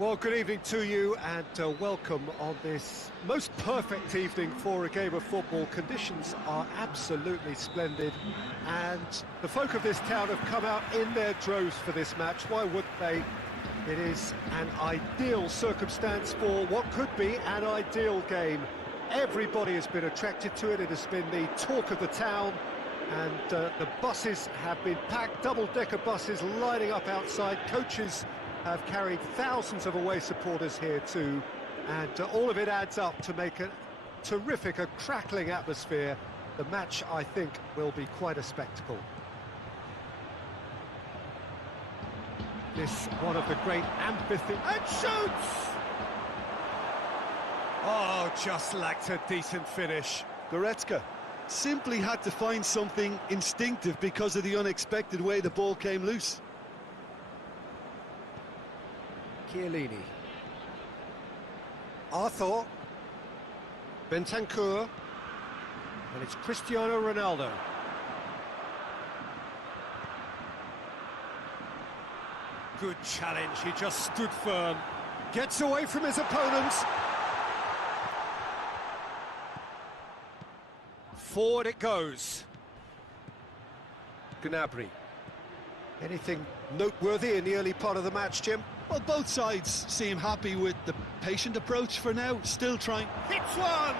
Well, good evening to you and welcome on this most perfect evening for a game of football. Conditions are absolutely splendid and the folk of this town have come out in their droves for this match. Why wouldn't they? It is an ideal circumstance for what could be an ideal game. Everybody has been attracted to it. It has been the talk of the town and the buses have been packed, double-decker buses lining up outside. Coaches have carried thousands of away supporters here too, and all of it adds up to make a terrific, a crackling atmosphere. The match, I think, will be quite a spectacle. This one of the great amphitheatres, and shoots! Oh, just lacked a decent finish. Goretzka simply had to find something instinctive because of the unexpected way the ball came loose. Chiellini. Arthur. Bentancur. And it's Cristiano Ronaldo. Good challenge, he just stood firm. Gets away from his opponent. Forward it goes. Gnabry. Anything noteworthy in the early part of the match, Jim? Well, both sides seem happy with the patient approach for now, still trying. Hits one!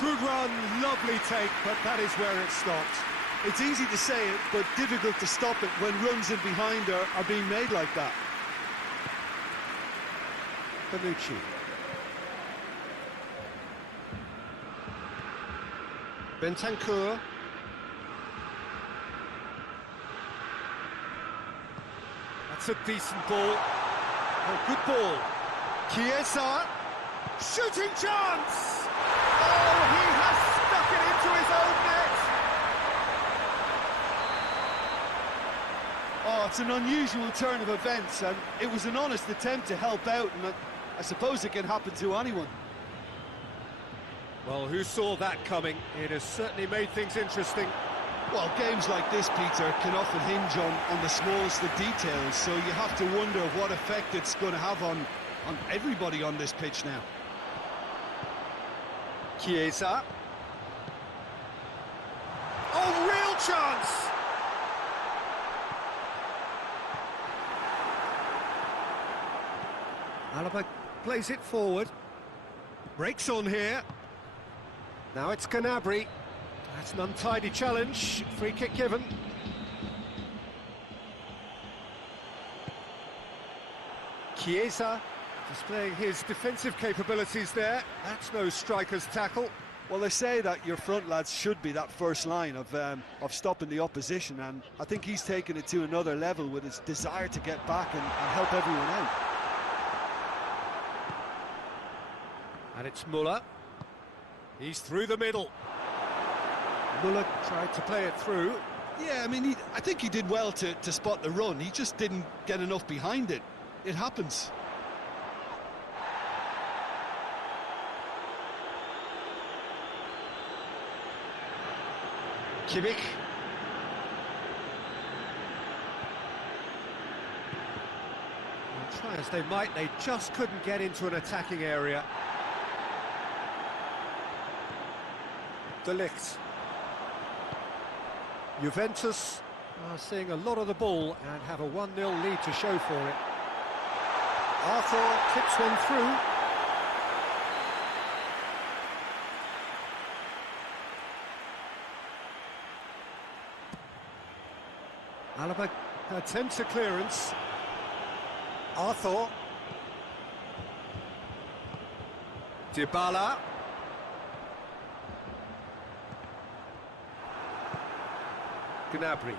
Good run, lovely take, but that is where it stopped. It's easy to say it, but difficult to stop it when runs in behind are being made like that. Bonucci. Bentancur. That's a decent ball. Oh, good ball. Chiesa. Shooting chance! Oh, he has stuck it into his own net! Oh, it's an unusual turn of events, and it was an honest attempt to help out, and I suppose it can happen to anyone. Well, who saw that coming? It has certainly made things interesting. Well, games like this, Peter, can often hinge on the smallest of details, so you have to wonder what effect it's going to have on everybody on this pitch now. Chiesa. Oh, real chance! Alaba plays it forward. Breaks on here. Now it's Gnabry. That's an untidy challenge. Free kick given. Chiesa displaying his defensive capabilities there. That's no striker's tackle. Well, they say that your front lads should be that first line of stopping the opposition, and I think he's taken it to another level with his desire to get back and help everyone out. And it's Muller. He's through the middle. Muller tried to play it through. Yeah, I mean, I think he did well to spot the run. He just didn't get enough behind it. It happens. Kimmich. Try as they might, they just couldn't get into an attacking area. De Ligt. Juventus are seeing a lot of the ball and have a 1-0 lead to show for it. Arthur tips one through. Alaba attempts a clearance. Arthur. Dybala. Gnabry.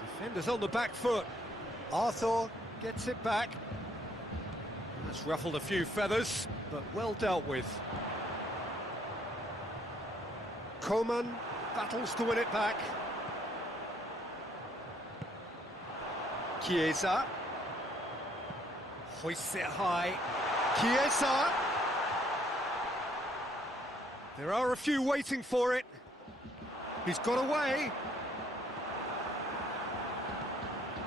Defenders on the back foot. Arthur gets it back. That's ruffled a few feathers, but well dealt with. Coman battles to win it back. Chiesa. Hoists it high. Chiesa. There are a few waiting for it. He's got away.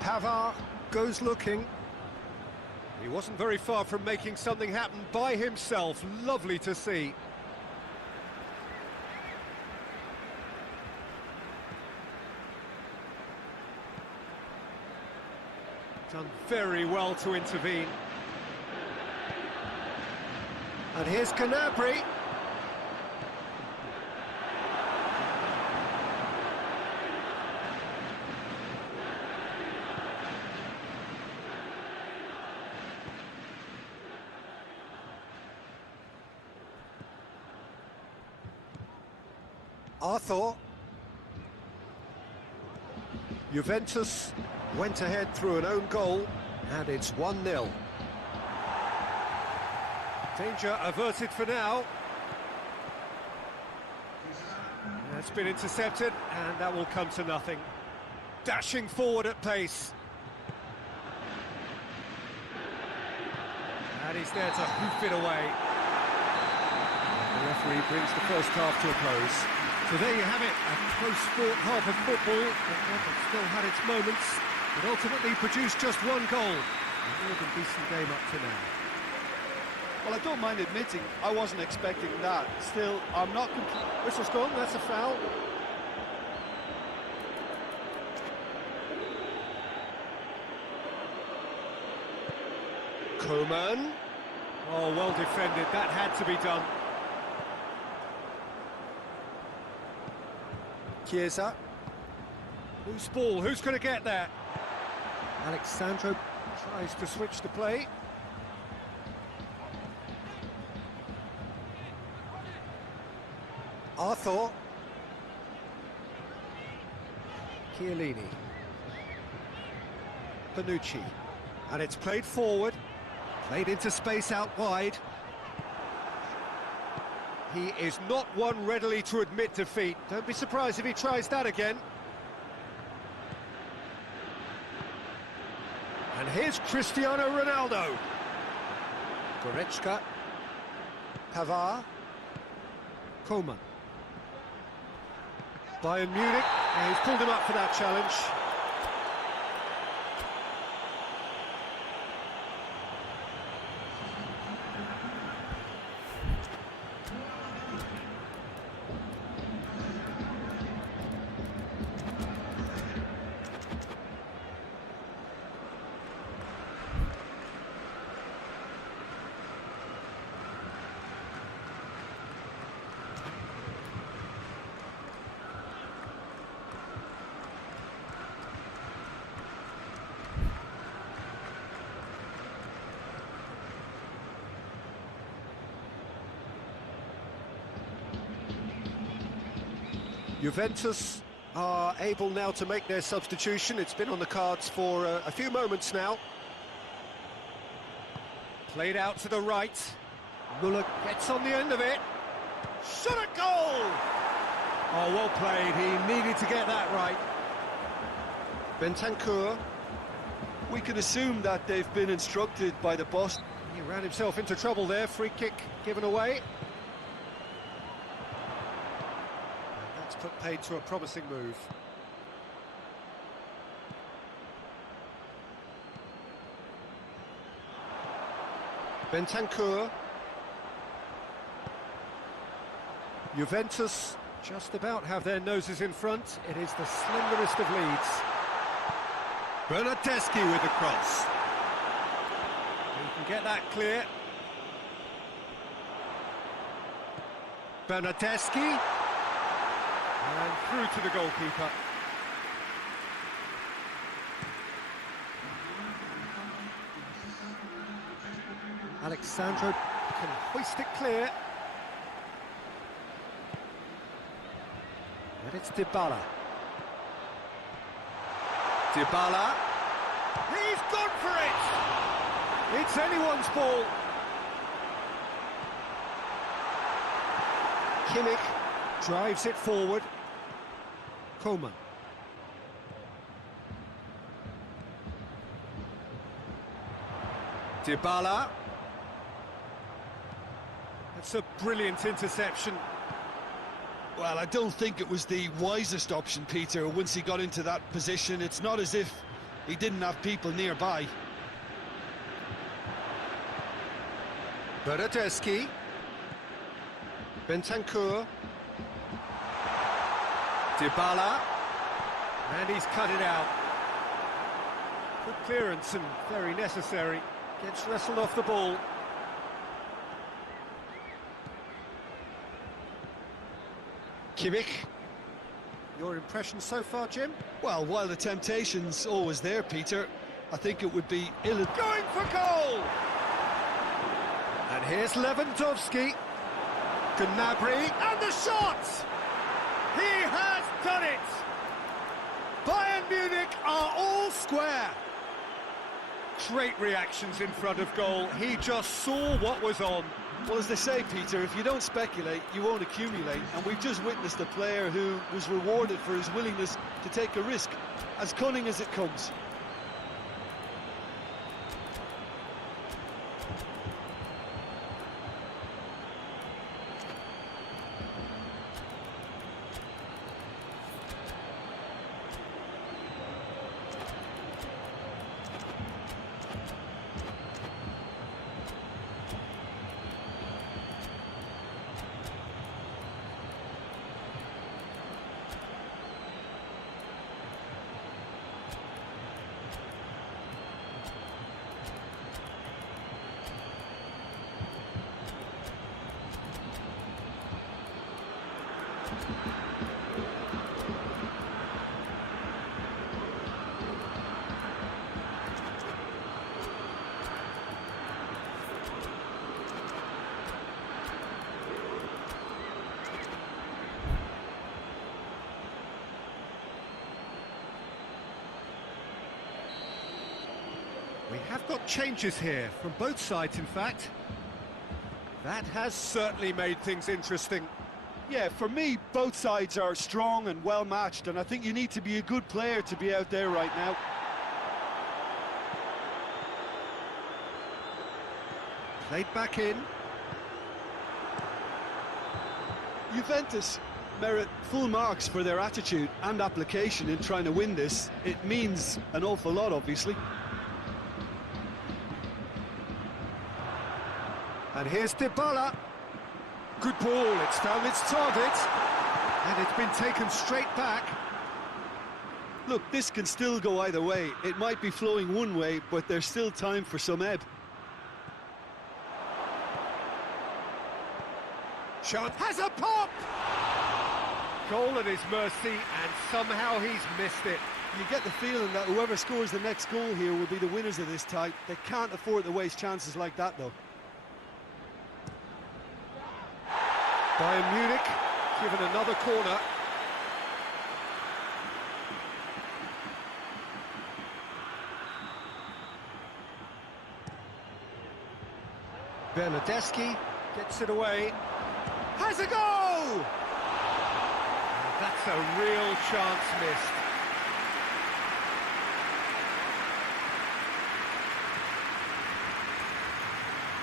Pavard goes looking. He wasn't very far from making something happen by himself. Lovely to see. Done very well to intervene. And here's Canabry. Arthur. Juventus went ahead through an own goal, and it's 1-0. Danger averted for now. That's been intercepted, and that will come to nothing. Dashing forward at pace. And he's there to hoof it away. The referee brings the first half to a close. So there you have it, a close-fought half of football that still had its moments, but ultimately produced just one goal. A more than decent game up to now. Well, I don't mind admitting I wasn't expecting that. Still, I'm not completely... Whistle's gone, that's a foul. Coman. Oh, well defended, that had to be done. Chiesa. Loose ball, who's going to get there? Alexandro tries to switch the play. Arthur. Chiellini. Panucci. And it's played forward. Played into space out wide. He is not one readily to admit defeat. Don't be surprised if he tries that again. And here's Cristiano Ronaldo. Goretzka. Pavard. Coman. Bayern Munich. And he's pulled him up for that challenge. Juventus are able now to make their substitution. It's been on the cards for a few moments now. Played out to the right. Muller gets on the end of it. Shot a goal! Oh, well played. He needed to get that right. Bentancur. We can assume that they've been instructed by the boss. He ran himself into trouble there. Free kick given away. Put paid to a promising move. Bentancur. Juventus just about have their noses in front. It is the slenderest of leads. Bernardeschi with the cross. He can get that clear. Bernardeschi. And through to the goalkeeper. Alexandro can hoist it clear. And it's Dybala. Dybala. He's gone for it! It's anyone's ball. Kimmich drives it forward. Coman. Dybala. That's a brilliant interception. Well, I don't think it was the wisest option, Peter, once he got into that position. It's not as if he didn't have people nearby. Bernardeschi. Bentancur. Dybala. And he's cut it out. Good clearance and very necessary. Gets wrestled off the ball. Kimmich. Your impression so far, Jim? Well, while the temptation's always there, Peter, I think it would be Going for goal! And here's Lewandowski. Gnabry, and the shot! He has done it! Bayern Munich are all square. Great reactions in front of goal. He just saw what was on. Well, as they say, Peter, if you don't speculate, you won't accumulate. And we've just witnessed a player who was rewarded for his willingness to take a risk, as cunning as it comes. We have got changes here, from both sides in fact. That has certainly made things interesting. Yeah, for me, both sides are strong and well matched, and I think you need to be a good player to be out there right now. Played back in. Juventus merit full marks for their attitude and application in trying to win this. It means an awful lot, obviously. And here's Dybala. Good ball, it's found its target. And it's been taken straight back. Look, this can still go either way. It might be flowing one way, but there's still time for some ebb. Shot has a pop! Goal at his mercy, and somehow he's missed it. You get the feeling that whoever scores the next goal here will be the winners of this tie. They can't afford to waste chances like that, though. Bayern Munich given another corner. Bernardeschi gets it away. Has a go! That's a real chance missed.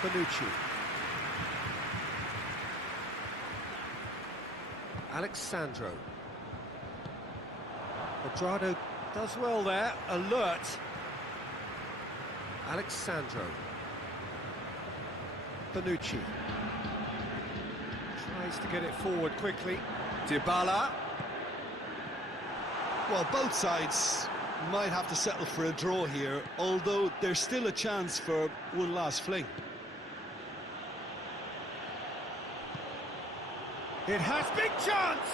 Bonucci. Alexandro. Quadrado does well there, alert. Alexandro. Bonucci. Tries to get it forward quickly. Dybala. Well, both sides might have to settle for a draw here, although there's still a chance for one last fling. It has big chance!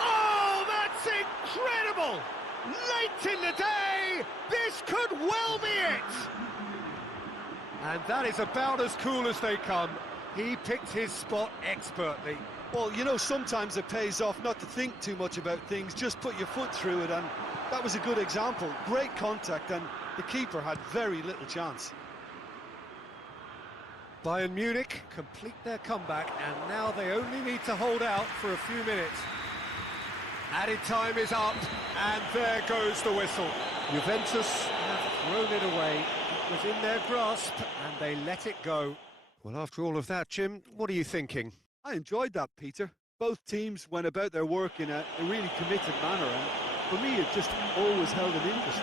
Oh, that's incredible! Late in the day, this could well be it! And that is about as cool as they come. He picked his spot expertly. Well, you know, sometimes it pays off not to think too much about things, just put your foot through it, and that was a good example. Great contact, and the keeper had very little chance. Bayern Munich complete their comeback, and now they only need to hold out for a few minutes. Added time is up, and there goes the whistle. Juventus have thrown it away. It was in their grasp, and they let it go. Well, after all of that, Jim, what are you thinking? I enjoyed that, Peter. Both teams went about their work in a really committed manner, and for me, it just always held an interest.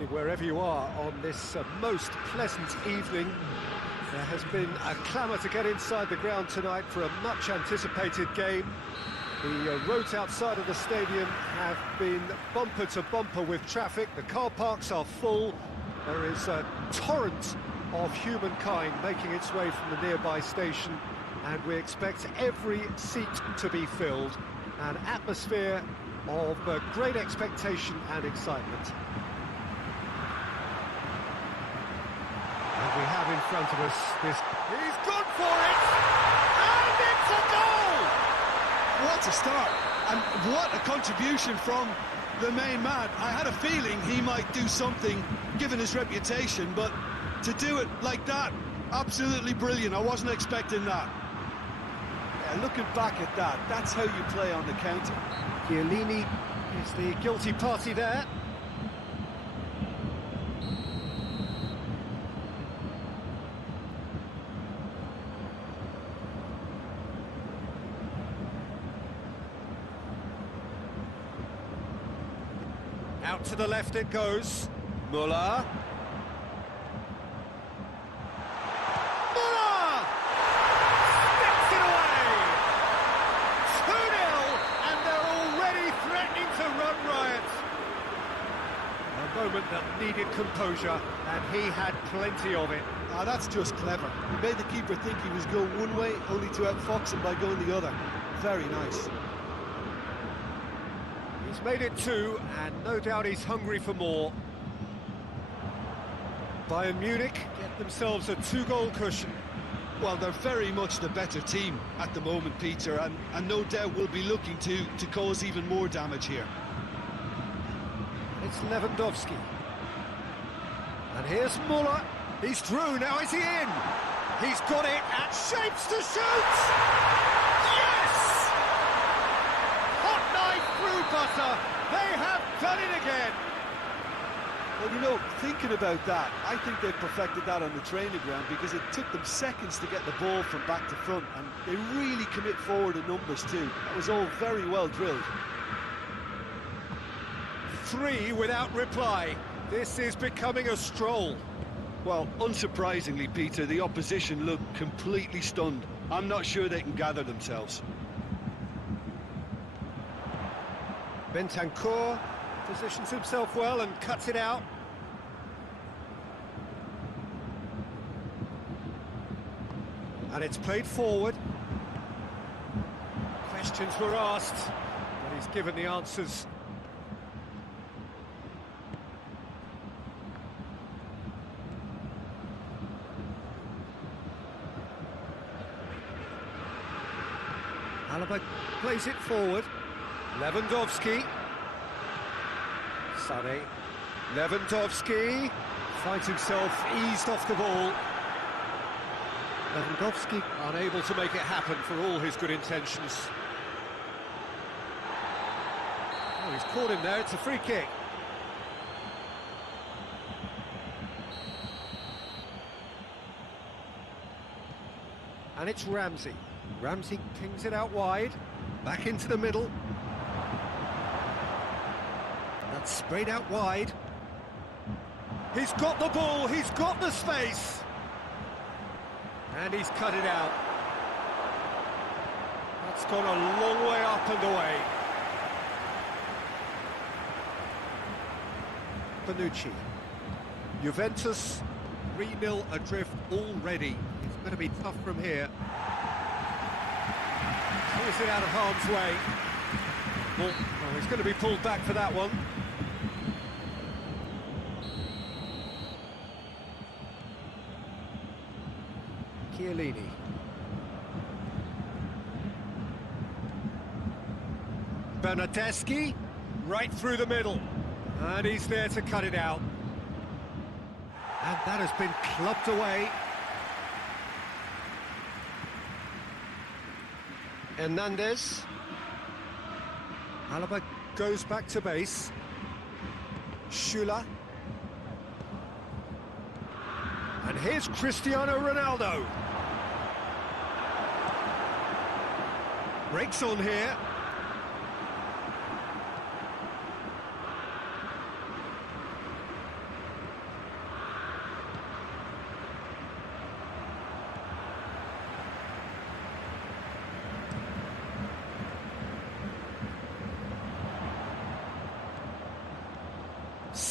evening, wherever you are on this most pleasant evening. There has been a clamour to get inside the ground tonight for a much-anticipated game. The roads outside of the stadium have been bumper to bumper with traffic. The car parks are full. There is a torrent of humankind making its way from the nearby station, and we expect every seat to be filled. An atmosphere of great expectation and excitement. And we have in front of us this... He's gone for it! And it's a goal! What a start, and what a contribution from the main man. I had a feeling he might do something, given his reputation, but to do it like that, absolutely brilliant. I wasn't expecting that. Yeah, looking back at that, that's how you play on the counter. Chiellini is the guilty party there. Out to the left it goes. Müller. Müller! Sticks it away! 2-0, and they're already threatening to run riot. A moment that needed composure, and he had plenty of it. Ah, that's just clever. He made the keeper think he was going one way, only to outfox him by going the other. Very nice. He's made it 2, and no doubt he's hungry for more. Bayern Munich get themselves a 2-goal cushion. Well, they're very much the better team at the moment, Peter, and no doubt will be looking to cause even more damage here. It's Lewandowski. And here's Müller. He's through, now is he in? He's got it, and shapes to shoot! Yes! Hot knife through butter. They have done it again. Well, you know, thinking about that, I think they perfected that on the training ground because it took them seconds to get the ball from back to front, and they really commit forward in numbers too. That was all very well drilled. 3 without reply. This is becoming a stroll. Well, unsurprisingly, Peter, the opposition looked completely stunned. I'm not sure they can gather themselves. Bentancur positions himself well and cuts it out. And it's played forward. Questions were asked, but he's given the answers. Alaba plays it forward. Lewandowski. Sané. Lewandowski finds himself eased off the ball. Lewandowski unable to make it happen for all his good intentions. Oh, he's caught him there, it's a free kick. And it's Ramsey. Ramsey pings it out wide, back into the middle. That's sprayed out wide. He's got the ball, he's got the space. And he's cut it out. That's gone a long way up and away. Bonucci. Juventus 3-0 adrift already. It's going to be tough from here. Pulls it out of harm's way. Well, he's going to be pulled back for that one. Chiellini. Bernardeschi, right through the middle. And he's there to cut it out. And that has been clubbed away. Hernandez. Alaba goes back to base. Schüller. And here's Cristiano Ronaldo. Breaks on here.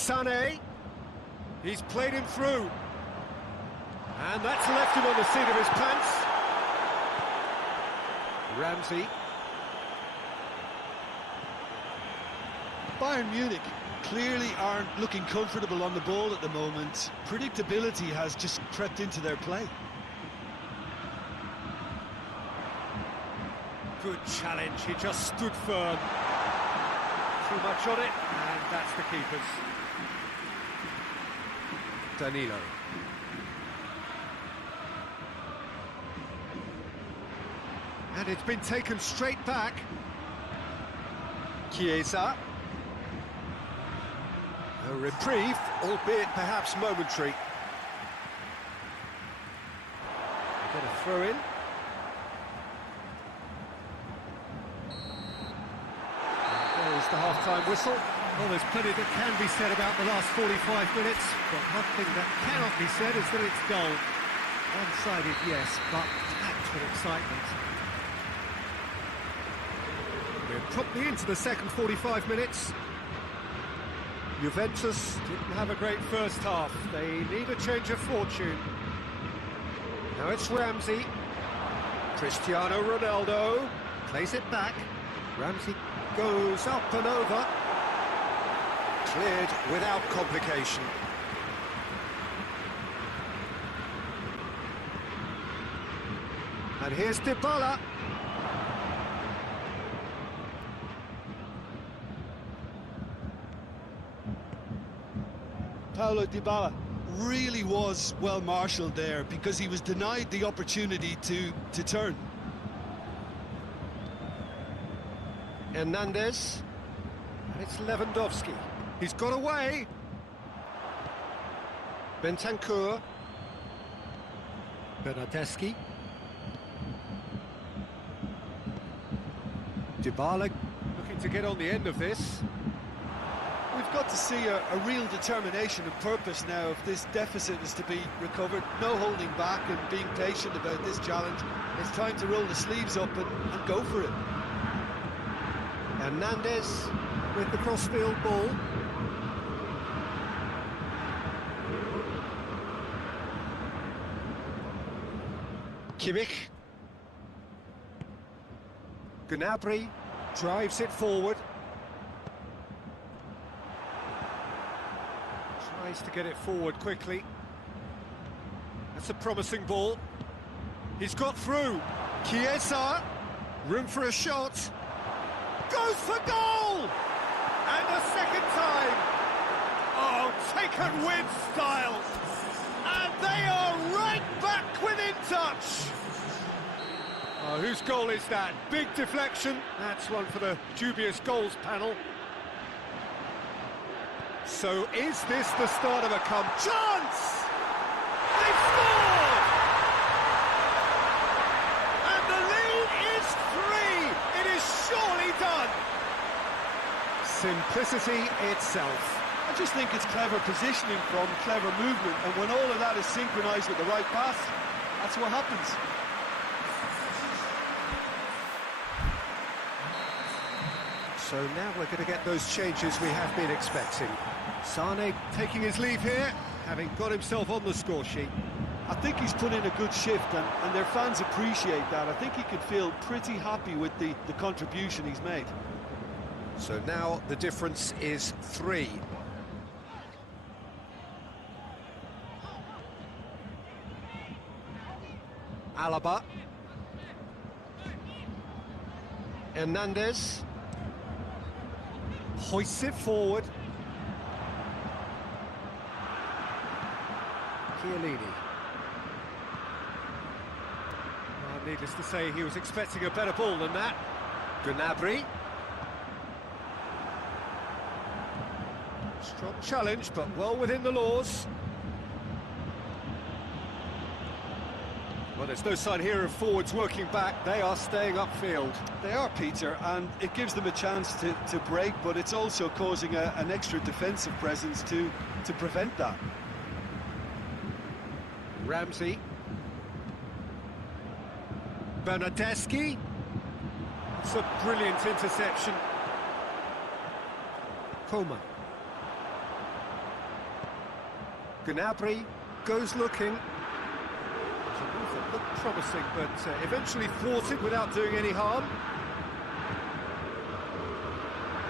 Sané. He's played him through. And that's left him on the seat of his pants. Ramsey. Bayern Munich clearly aren't looking comfortable on the ball at the moment. Predictability has just crept into their play. Good challenge, he just stood firm. Too much on it, and that's the keeper's. Danilo. And it's been taken straight back. Chiesa. A reprieve, albeit perhaps momentary. Get a throw in. There is the half-time whistle. Well, there's plenty that can be said about the last 45 minutes, but one thing that cannot be said is that it's dull. One-sided, yes, but packed with excitement. We're promptly into the second 45 minutes. Juventus didn't have a great first half. They need a change of fortune. Now it's Ramsey. Cristiano Ronaldo plays it back. Ramsey goes up and over. Cleared without complication. And here's Dybala. Paulo Dybala really was well marshalled there because he was denied the opportunity to turn. Hernandez. And it's Lewandowski. He's got away. Bentancur. Bernardeschi. Dybala looking to get on the end of this. We've got to see a real determination and purpose now if this deficit is to be recovered. No holding back and being patient about this challenge. It's time to roll the sleeves up and go for it. Hernandez with the crossfield ball. Kimmich. Gnabry drives it forward. Tries to get it forward quickly. That's a promising ball. He's got through. Chiesa. Room for a shot. Goes for goal! And a second time. Oh, taken with style. And they are right back within touch. Oh, whose goal is that? Big deflection. That's one for the dubious goals panel. So is this the start of a chance? They've scored! And the lead is 3. It is surely done. Simplicity itself. I just think it's clever positioning from clever movement, and when all of that is synchronised with the right pass, that's what happens. So now we're going to get those changes we have been expecting. Sané taking his leave here, having got himself on the score sheet. I think he's put in a good shift, and their fans appreciate that. I think he could feel pretty happy with the contribution he's made. So now the difference is 3. Alaba. Hernandez. Hoists it forward. Chiellini. Well, needless to say, he was expecting a better ball than that. Gnabry. Strong challenge, but well within the laws. Well, there's no sign here of forwards working back. They are staying upfield. They are, Peter, and it gives them a chance to break, but it's also causing an extra defensive presence to prevent that. Ramsey. Bernardeschi. It's a brilliant interception. Coman. Gnabry goes looking. It's a move that looked promising, but eventually thwarted without doing any harm.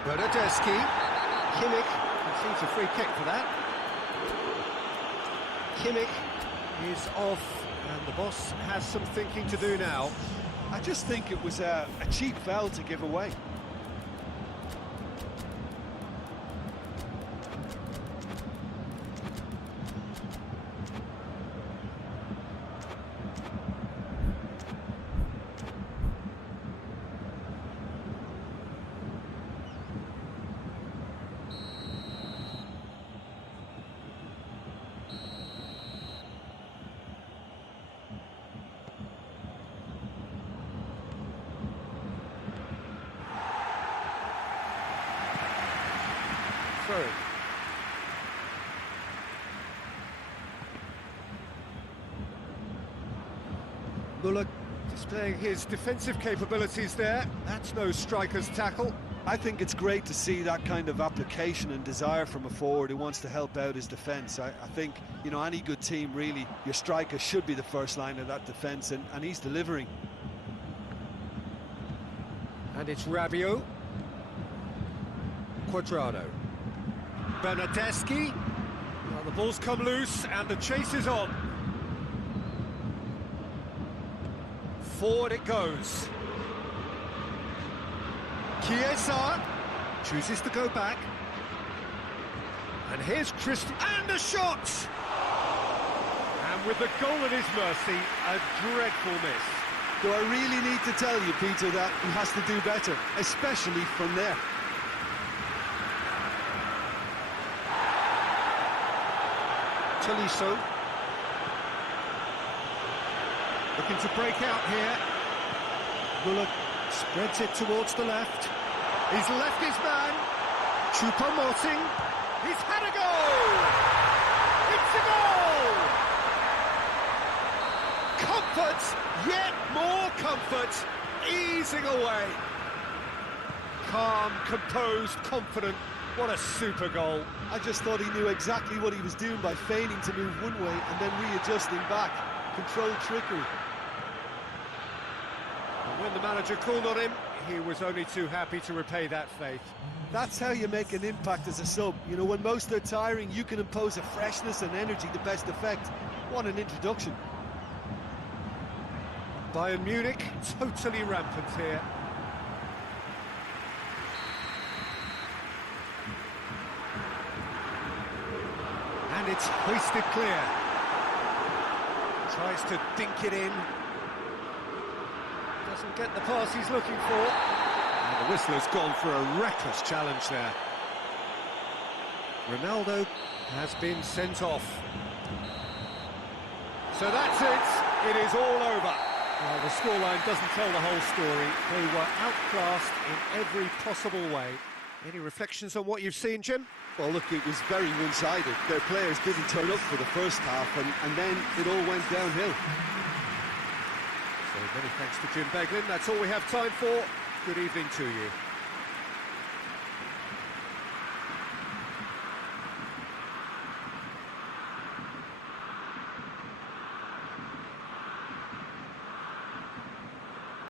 Bernardeschi. Kimmich conceives a free kick for that. Kimmich is off, and the boss has some thinking to do now. I just think it was a cheap foul to give away. Muller displaying his defensive capabilities there. That's no striker's tackle. I think it's great to see that kind of application and desire from a forward who wants to help out his defence. I think, you know, any good team, really, your striker should be the first line of that defence, and he's delivering. And it's Rabiot. Quadrado. Bernardeschi. Well, the ball's come loose and the chase is on. Forward it goes. Chiesa chooses to go back. And here's Christian, and a shot! And with the goal at his mercy, a dreadful miss. Do I really need to tell you, Peter, that he has to do better, especially from there? Tolisso. Looking to break out here. Muller spreads it towards the left. He's left his man. Choupo-Moting. He's had a goal! It's a goal! Comfort, yet more comfort, easing away. Calm, composed, confident. What a super goal. I just thought he knew exactly what he was doing by feigning to move one way and then readjusting back. Controlled trickery. And when the manager called on him, he was only too happy to repay that faith. That's how you make an impact as a sub. You know, when most are tiring, you can impose a freshness and energy to best effect. What an introduction. Bayern Munich, totally rampant here. And it's hoisted clear. Tries to dink it in. Doesn't get the pass he's looking for. And the whistler's gone for a reckless challenge there. Ronaldo has been sent off. So that's it. It is all over. Well, the scoreline doesn't tell the whole story. They were outclassed in every possible way. Any reflections on what you've seen, Jim? Well, look, it was very one-sided. Their players didn't turn up for the first half, and then it all went downhill. So many thanks to Jim Beglin. That's all we have time for. Good evening to you.